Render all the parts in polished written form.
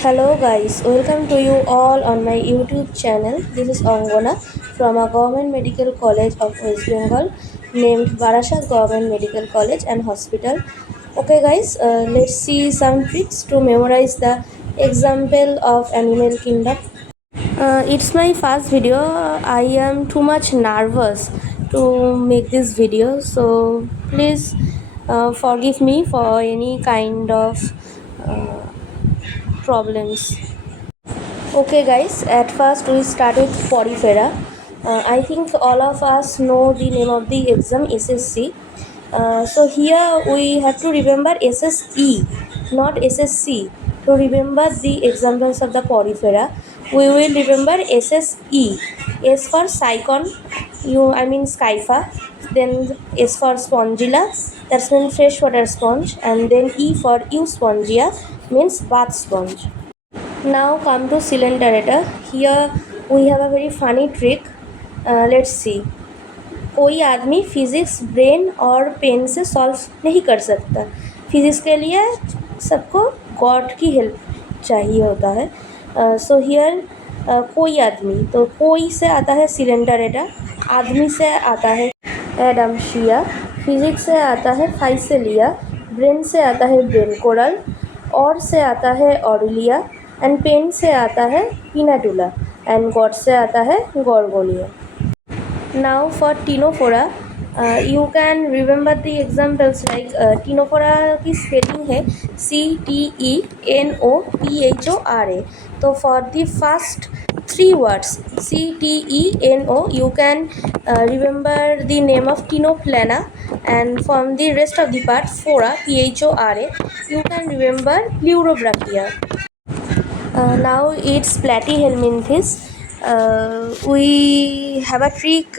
Hello guys, welcome to you all on my YouTube channel. This is Angona from a government medical college of West Bengal named Barashat Government Medical College and Hospital. Okay guys, let's see some tricks to memorize the example of animal kingdom. It's my first video. I am too much nervous to make this video, so please forgive me for any kind of uh, problems. Okay guys, at first we start with Porifera. I think all of us know the name of the exam SSC. So here we have to remember SSE, not SSC. To remember the examples of the Porifera, we will remember SSE. S for Sycon, Skypha. Then S for Spongilla, that's means freshwater sponge. And then E for Euspongia, means bath sponge. Now come to cylinder. Here we have a very funny trick. Let's see. कोई आदमी physics brain और pen से solve नहीं कर सकता. Physics के लिए सबको गॉड की हेल्प चाहिए होता है. सो हियर कोई आदमी, तो कोई से आता है सिलेंडर एटा, आदमी से आता है एडम शिया, फिजिक्स से आता है फाइसेलिया, ब्रेन से आता है ब्रेन कोरल, और से आता है ऑरिलिया, एंड पेन से आता है पिनाटुला, एंड गॉड से आता है Gorgonia. Now for Ctenophora, you can remember the examples like Ctenophora की spelling है CTENOPHORA. तो for the first three words CTENO, you can remember the name of Ctenoplana, and from the rest of the part phora PHORA, you can remember Pleurobrachia. Now it's Platyhelminthes. We have a trick,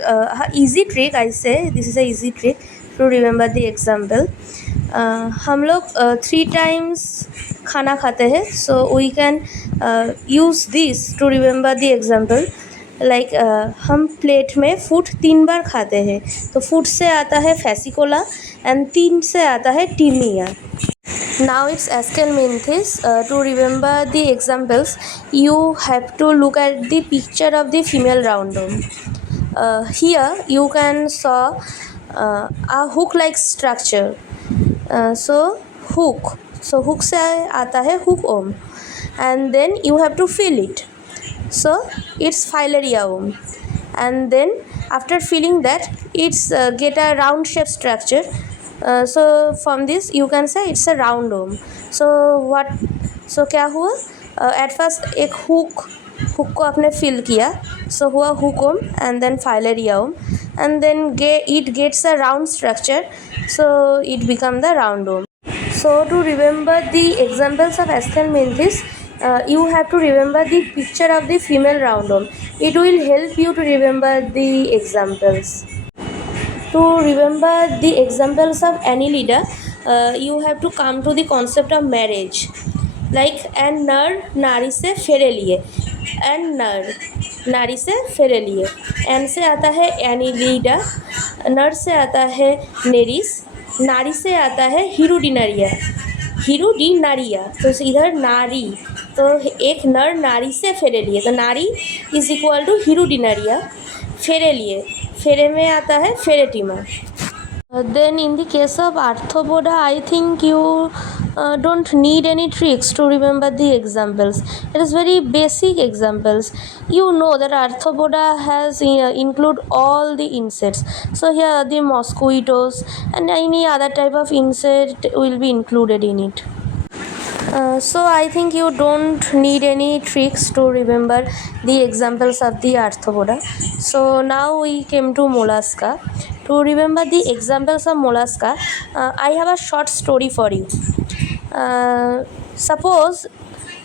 easy trick. I say this is a easy trick to remember the example. हम लोग 3 times खाना खाते हैं, so we can use this to remember the example. Like हम plate में food 3 बार खाते हैं, तो फूड से आता है फैसिकोला एंड 3 से आता है टीमिया. Now it's Ascalminthes. To remember the examples, you have to look at the picture of the female roundworm. Here you can saw a hook-like structure. So hook से आता है hookworm, and then you have to fill it. So it's filaria worm, and then after filling that, it's get a round shape structure. So from this you can say it's a round worm. So क्या हुआ, at first एक hook को आपने fill किया, so हुआ hook worm and then filaria worm, and then it gets a round structure, so it become the round worm. So to remember the examples of Ascalminthes, you have to remember the picture of the female roundworm. It will help you to remember the examples. To remember the examples of Annelida, you have to come to the concept of marriage. Like and नर नारी से फेरे लिए, and नर नारी से फेरे लिए. एन से आता है एनिलीडा, नर से आता है नेरिस, नारी से आता है हीरोडिनरिया. तो इधर नारी, तो एक नर नारी से फेरे लिए, तो नारी इज इक्वल टू हीरोडिनरिया. फेरे लिए, फेरे में आता है Pheretima. Then in the case of Arthropoda, I think you don't need any tricks to remember the examples. It is very basic examples. You know that Arthropoda has include all the insects. So here the mosquitoes and any other type of insect will be included in it. So I think you don't need any tricks to remember the examples of the Arthropoda. So now we came to Mollusca. To remember the examples of Mollusca, I have a short story for you. Suppose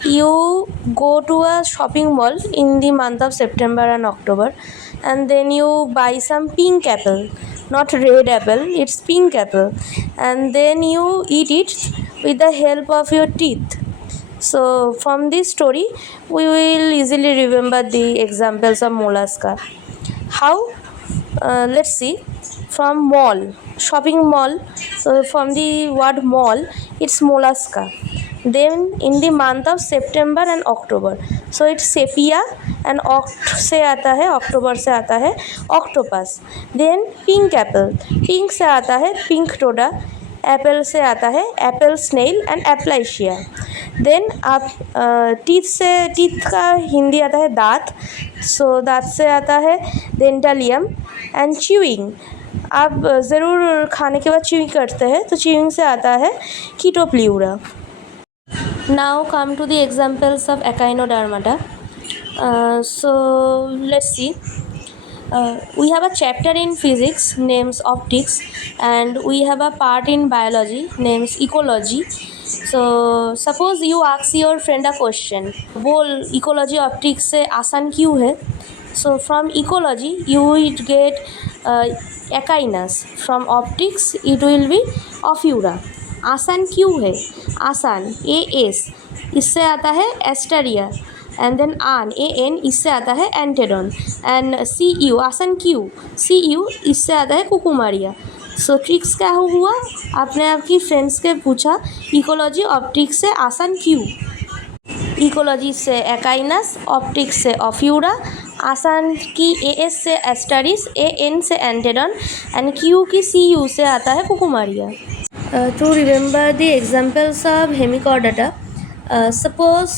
you go to a shopping mall in the month of September and October, and then you buy some pink apple, not red apple, it's pink apple, and then you eat it with the help of your teeth. So from this story we will easily remember the examples of Mollusca. How? Let's see. From mall, shopping mall, so from the word mall, it's Mollusca. Then in the month of September and October, so it's sepia, and oct से आता है October से आता है octopus. Then pink apple, pink से आता है pink toda, apple से आता है apple snail and aplysia. Then आप टीथ से, टीथ का हिंदी आता है दाँत, सो दाँत से आता है डेंटलियम. एंड च्यूइंग, आप ज़रूर खाने के बाद च्यूइंग करते हैं, तो च्यूइंग से आता है chaetopleura. Now come to the examples of echinodermata. So let's see. We have a chapter in physics names optics, and we have a part in biology names ecology. So suppose you ask your friend a question, बोल ecology optics से आसान क्यों है? So from ecology you will get echinus, from optics it will be ophiura. आसान क्यों है? आसान AS, इससे आता है एस्टेरिया. एंड देन आन AN, इससे आता है एंटेडन. एंड CU, आसान क्यों? CU, इससे आता है कुकुमारिया. सो ट्रिक्स क्या हुआ? आपने आपकी फ्रेंड्स के पूछा इकोलॉजी ऑप्टिक्स से आसान क्यों. इकोलॉजी से एकाइनस, ऑप्टिक्स से ऑफ्यूरा, आसान की AS से एस्टेरिस, AN से एंटेडन, एंड Q की CU से आता है cucumaria. To remember the examples of hemichordata. Suppose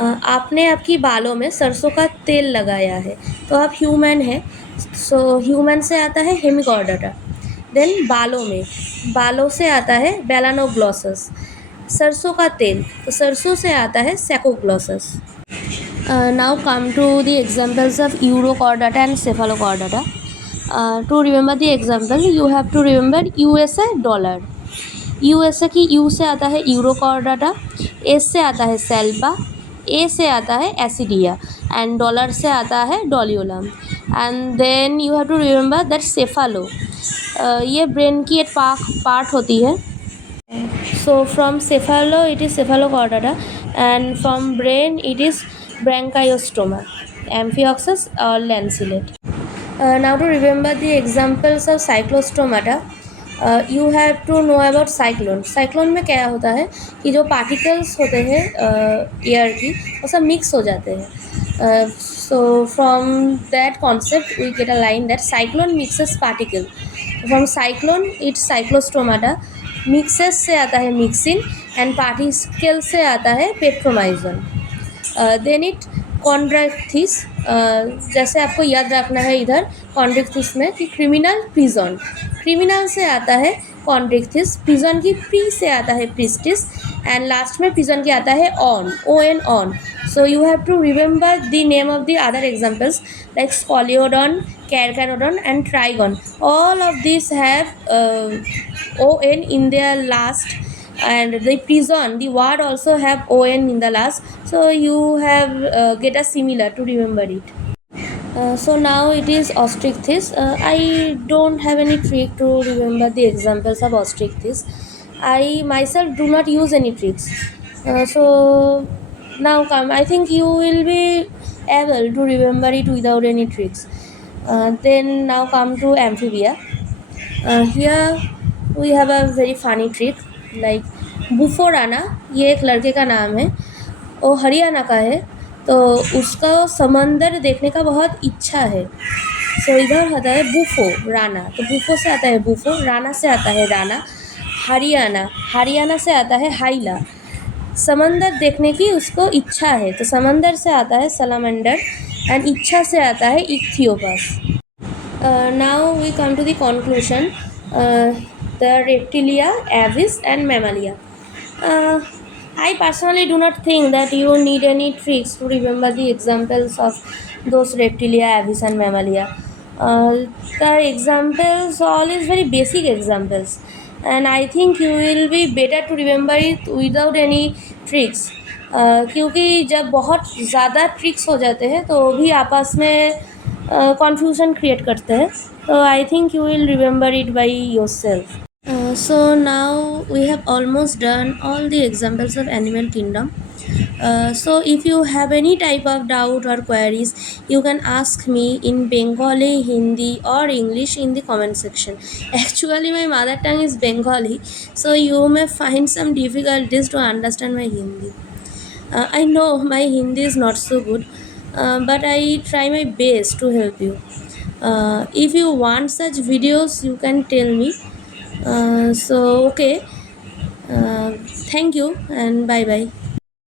आपने आपकी बालों में सरसों का तेल लगाया है, तो आप ह्यूमन हैं, सो ह्यूमन से आता है हेमिकॉर्डाटा. देन बालों में, बालों से आता है बेलानोग्लॉसस. सरसों का तेल, तो सरसों से आता है saccoglossus. Now come to the examples of urochordata and cephalochordata. To remember the example you have to remember USA dollar. USA की U से आता है यूरोकॉर्डाटा, S से आता है सेल्बा, A से आता है एसिडिया, एंड डॉलर से आता है doliolum. And then you have to remember that cephalo, ये ब्रेन की एक पार्ट होती है. So from cephalo it is cephalochordata, and from brain it is branchiostoma, amphioxus और lancelet. Now to remember the examples of cyclostomata. You have to know about cyclone. Cyclone में क्या होता है कि जो पार्टिकल्स होते हैं एयर की, वो सब मिक्स हो जाते हैं. So from that concept we get a line that cyclone mixes particle. From cyclone it's cyclostomata. Mixes से आता है मिक्सिन, एंड पार्टिकल से आता है पेट्रोमाइजन. देन इट कॉन्ड्रेक्थिस, जैसे आपको याद रखना है इधर कॉन्ड्रेक्थिस में कि क्रिमिनल प्रिजन, क्रिमिनल से आता है कॉन्ड्रेक्थिस, प्रिजन की प्री से आता है प्रिस्टिस, एंड लास्ट में प्रिजन की आता है on, ON on. So you have to remember the name of the other examples like scoliodon, carcharodon and trygon. All of this have ON in their last, and the prison, the word also have ON in the last, so you have get a similar to remember it. So now it is ostrichthys. I don't have any trick to remember the examples of ostrichthys. I myself do not use any tricks. So now come, I think you will be able to remember it without any tricks. Then now come to amphibia. Here we have a very funny trick like बुफोराना. ये एक लड़के का नाम है, वो हरियाणा का है, तो उसका समंदर देखने का बहुत इच्छा है. सो इधर होता है बुफो राना, तो बुफो से आता है बुफो, राना से आता है राना, हरियाणा, हरियाणा से आता है हाइला. समंदर देखने की उसको इच्छा है, तो समंदर से आता है सलामेंडर, एंड इच्छा से आता है ichthyophis. Now we come to the conclusion. The reptilia, aves and mammalia. I personally do not think that you need any tricks to remember the examples of those reptilia, aves and mammalia. The examples all is very basic examples, and I think you will be better to remember it without any tricks. क्योंकि जब बहुत ज़्यादा tricks हो जाते हैं तो वो भी आपस में कन्फ्यूजन क्रिएट करते हैं, तो I think you will remember it by your self. So now we have almost done all the examples of animal kingdom. So if you have any type of doubt or queries, you can ask me in Bengali, Hindi, or English in the comment section. Actually, my mother tongue is Bengali, so you may find some difficulties to understand my Hindi. I know my Hindi is not so good, but I try my best to help you. If you want such videos, you can tell me. So, okay. Thank you and bye bye.